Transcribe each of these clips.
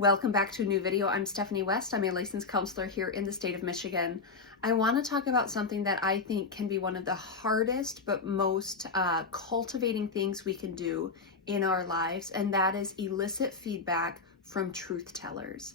Welcome back to a new video. I'm Stephanie West. I'm a licensed counselor here in the state of Michigan. I want to talk about something that I think can be one of the hardest but most cultivating things we can do in our lives, and that is elicit feedback from truth tellers.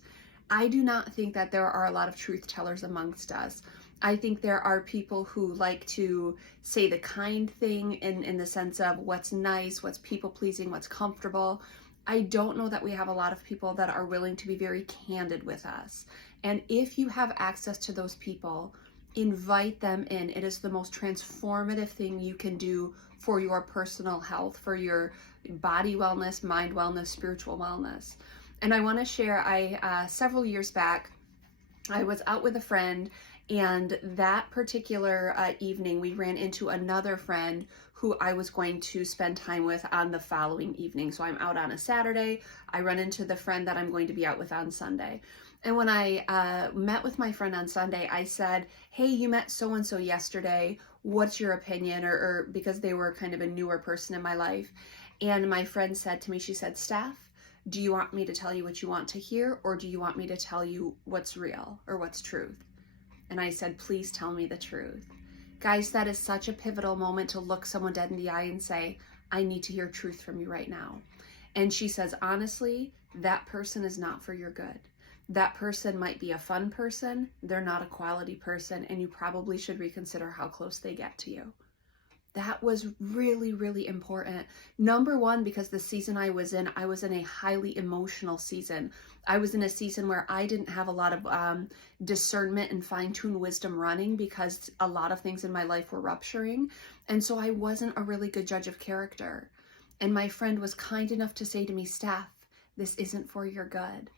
I do not think that there are a lot of truth tellers amongst us. I think there are people who like to say the kind thing in the sense of what's nice, what's people-pleasing, what's comfortable. I don't know that we have a lot of people that are willing to be very candid with us. And if you have access to those people, invite them in. It is the most transformative thing you can do for your personal health, for your body wellness, mind wellness, spiritual wellness. And I want to share, several years back, I was out with a friend, and that particular evening we ran into another friend who I was going to spend time with on the following evening. So I'm out on a Saturday, I run into the friend that I'm going to be out with on Sunday. And when I met with my friend on Sunday, I said, hey, you met so-and-so yesterday, what's your opinion? Or because they were kind of a newer person in my life. And my friend said to me, she said, Steph, do you want me to tell you what you want to hear, or do you want me to tell you what's real or what's truth? And I said, please tell me the truth. Guys, that is such a pivotal moment to look someone dead in the eye and say, I need to hear truth from you right now. And she says, honestly, that person is not for your good. That person might be a fun person, they're not a quality person, and you probably should reconsider how close they get to you. That was really, really important. Number one, because the season I was in a highly emotional season. I was in a season where I didn't have a lot of discernment and fine-tuned wisdom running because a lot of things in my life were rupturing. And so I wasn't a really good judge of character. And my friend was kind enough to say to me, Steph, this isn't for your good.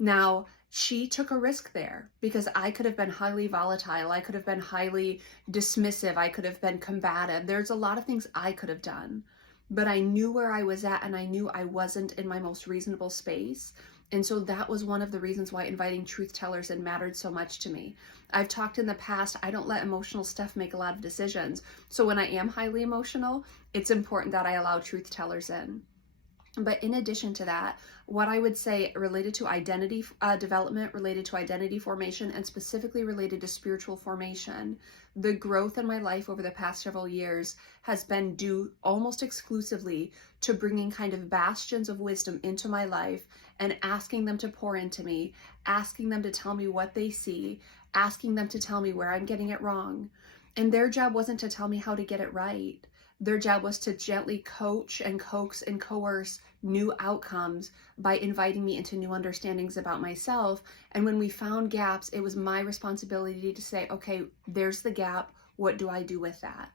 Now, she took a risk there because I could have been highly volatile. I could have been highly dismissive. I could have been combative. There's a lot of things I could have done, but I knew where I was at and I knew I wasn't in my most reasonable space. And so that was one of the reasons why inviting truth tellers in mattered so much to me. I've talked in the past, I don't let emotional stuff make a lot of decisions. So when I am highly emotional, it's important that I allow truth tellers in. But in addition to that, what I would say related to identity development, related to identity formation, and specifically related to spiritual formation, the growth in my life over the past several years has been due almost exclusively to bringing kind of bastions of wisdom into my life and asking them to pour into me, asking them to tell me what they see, asking them to tell me where I'm getting it wrong. And their job wasn't to tell me how to get it right. Their job was to gently coach and coax and coerce new outcomes by inviting me into new understandings about myself. And when we found gaps, it was my responsibility to say, okay, there's the gap. What do I do with that?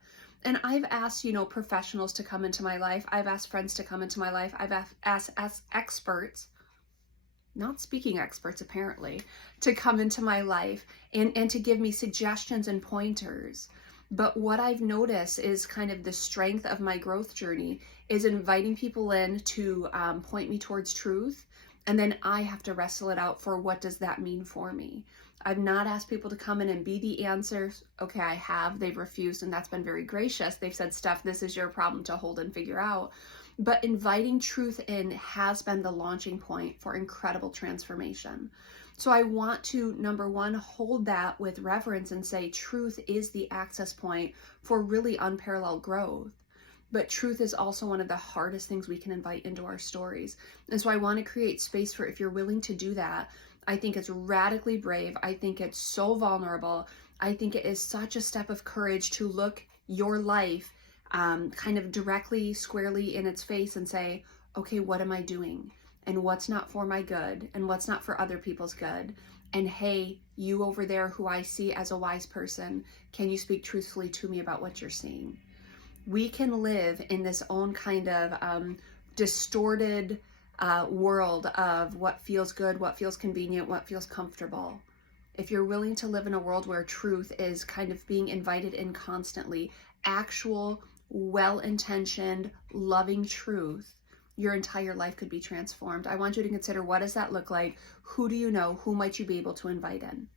And I've asked, professionals to come into my life. I've asked friends to come into my life. I've asked experts, not speaking experts apparently, to come into my life and to give me suggestions and pointers. But what I've noticed is kind of the strength of my growth journey is inviting people in to point me towards truth. And then I have to wrestle it out for what does that mean for me. I've not asked people to come in and be the answers. Okay, I have. They've refused, and that's been very gracious. They've said, Steph, this is your problem to hold and figure out. But inviting truth in has been the launching point for incredible transformation. So I want to, number one, hold that with reverence and say truth is the access point for really unparalleled growth. But truth is also one of the hardest things we can invite into our stories. And so I want to create space for, if you're willing to do that, I think it's radically brave. I think it's so vulnerable. I think it is such a step of courage to look your life kind of directly, squarely in its face and say, okay, what am I doing? And what's not for my good, and what's not for other people's good. And hey, you over there who I see as a wise person, can you speak truthfully to me about what you're seeing? We can live in this own kind of distorted world of what feels good, what feels convenient, what feels comfortable. If you're willing to live in a world where truth is kind of being invited in constantly, actual, well-intentioned, loving truth, your entire life could be transformed. I want you to consider, what does that look like? Who do you know? Who might you be able to invite in?